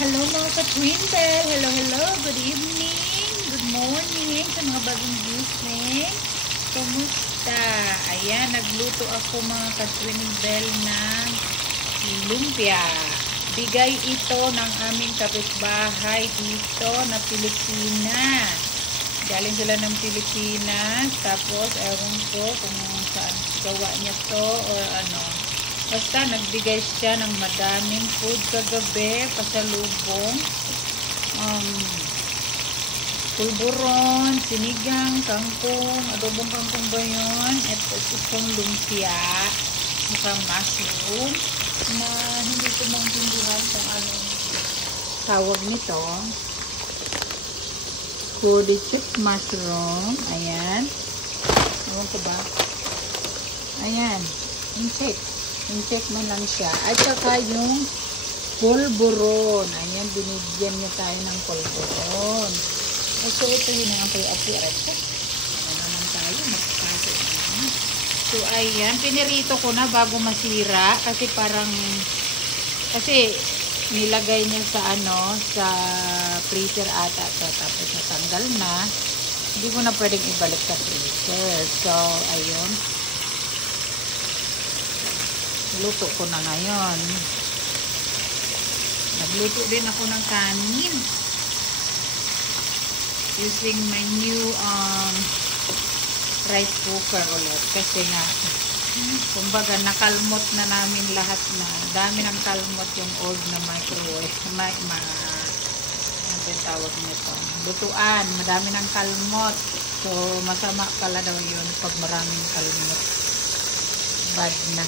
Hello mga ka-Twinkle! Hello! Good evening! Good morning sa mga bagong gising. Kumusta? Ayan, nagluto ako mga ka-Twinkle ng lumpia. Bigay ito ng aming kapitbahay dito na Pilipinas. Galing sila ng Pilipinas. Tapos, ewan ko kung saan gawa niya to or ano. Basta nagbigay siya ng madaming food kagabi, pasalubong, pulburon, sinigang, kangkong, adobong kangkong ba yun? Ito itong lumpia, mukhang mushroom, na hindi ko maintindihan kung anong tawag nito. Hoodie chip mushroom, ayan. Ewan ko ba? Ayan, in-check mo lang siya. At saka yung pulburon. Ayan, binigyan niya tayo ng pulburon. So, ito yun ang apoy-apoy. Ano naman tayo? Magpapasok na. So, ayan. Pinirito ko na bago masira. Kasi nilagay niya sa sa freezer ata. So, tapos natanggal na. Hindi ko na pwedeng ibalik sa freezer. So, ayun. Luto ko na ngayon. Nagluto din ako ng kanin. Using my new rice cooker ulit. Kasi nga, kumbaga nakalmot na namin lahat na. Dami ng kalmot yung old na microwave. Ano yung tawag nito? Lutuan. Madami ng kalmot. So, masama pala daw yun pag maraming kalmot. Bad na.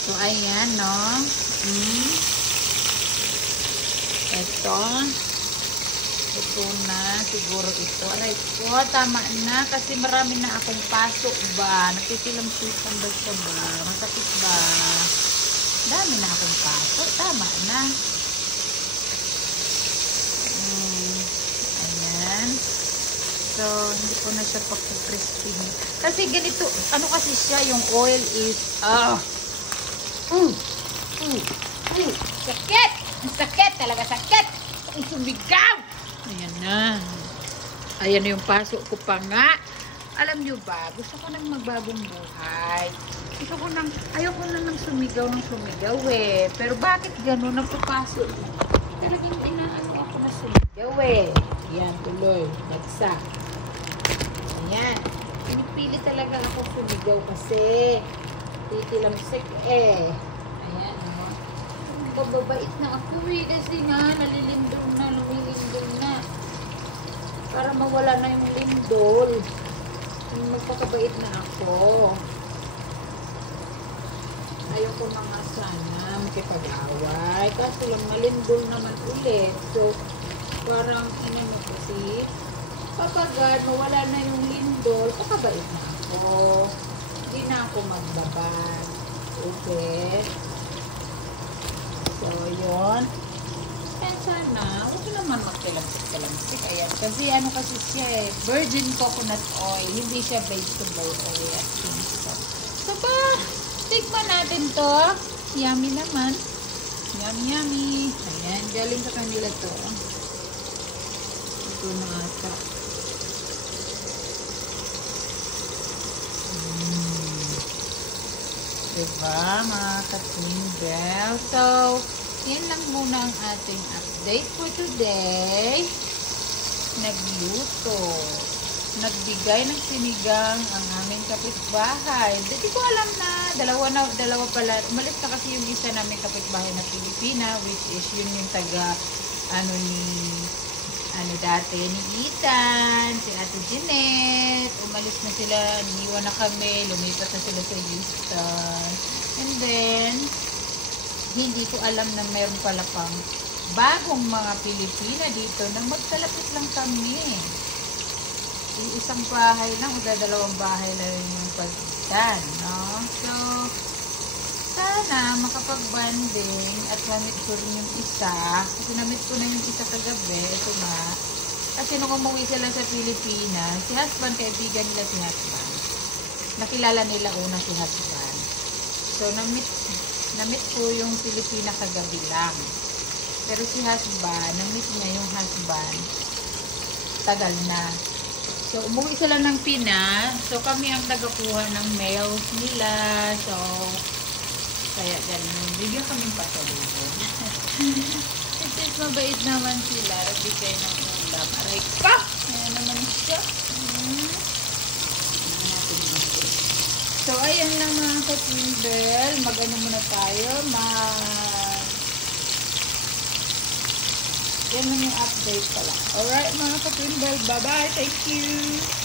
So, ayan, no? Ito na, siguro ito. Aray ko, tama na. Kasi marami na akong pasok ba? Napitilam-tilam ba siya ba? Masakit ba? Dami na akong pasok. Tama na. Ayan. So, hindi ko na siya pagka-crispy. Kasi ganito, ano kasi siya, yung oil is, sakit! Sakit! Talaga sakit! Ang sumigaw! Ayan na. Ayan na yung pasok ko pa nga. Alam nyo ba, gusto ko nang magbagong buhay. Ayaw ko na nang sumigaw eh. Pero bakit gano'n nagpapasok? Talagang inaano ako na sumigaw eh. Ayan, tuloy. Bagsak. Ayan. Pinipili talaga ako sumigaw kasi titilamsik eh. Ayan, o. Bababait na ako eh. Kasi nga, lumilindol na. Para mawala na yung lindol. Magpakabait na ako. Ayoko na nga sana makipag-away. Kaso lang, malindol naman ulit. So, parang, mo kasi, kapag mawala na yung lindol, pakabait na ako. Hindi na ako magbabad. Okay. So, yun. Kaya sana, huwag naman magkalansik. Ayan. Kasi ano kasi siya eh, virgin coconut oil. Hindi siya vegetable oil. So, tikman natin to. Yummy naman. Yummy. Ayan. Galing sa kanila to. Ito na ata. Diba, mga ka-Twinkle? So, yan lang muna ang ating update for today. Nagluto. Nagbigay ng sinigang ang aming kapitbahay. Hindi ko alam na, dalawa pala. Umalis na kasi yung isa namin kapitbahay na Pilipina, which is yun yung dati ni Ethan, si Ate Jeanette, umalis na sila, iniwan na kami, lumipat na sila sa Houston. And then, hindi ko alam na meron pala pang bagong mga Pilipina dito na magkalapit lang kami. Isang bahay lang, o dalawang bahay lang yung pagitan, no? So, sana makapag-banding at namit ko rin yung isa. Kasi namit ko na yung isa kagabi. Ito nga. Kasi nung umuwi sila sa Pilipinas, si husband, kaibigan nila si husband. Nakilala nila una si husband. So, Namit ko yung Pilipina kagabi lang. Pero si husband, namit niya yung husband. Tagal na. So, umuwi sila ng Pinas. So, kami ang nagakuha ng mails nila. So, kaya ganun. Bigyan kaming pasalubong. Kasi mabait naman sila. Bigay ng ulam. Aray ka! Ayan naman siya. So, ayan lang mga ka-Twinbell. Mag-ano muna tayo. Yan lang yung update pala. Alright mga ka-Twinbell. Bye-bye. Thank you.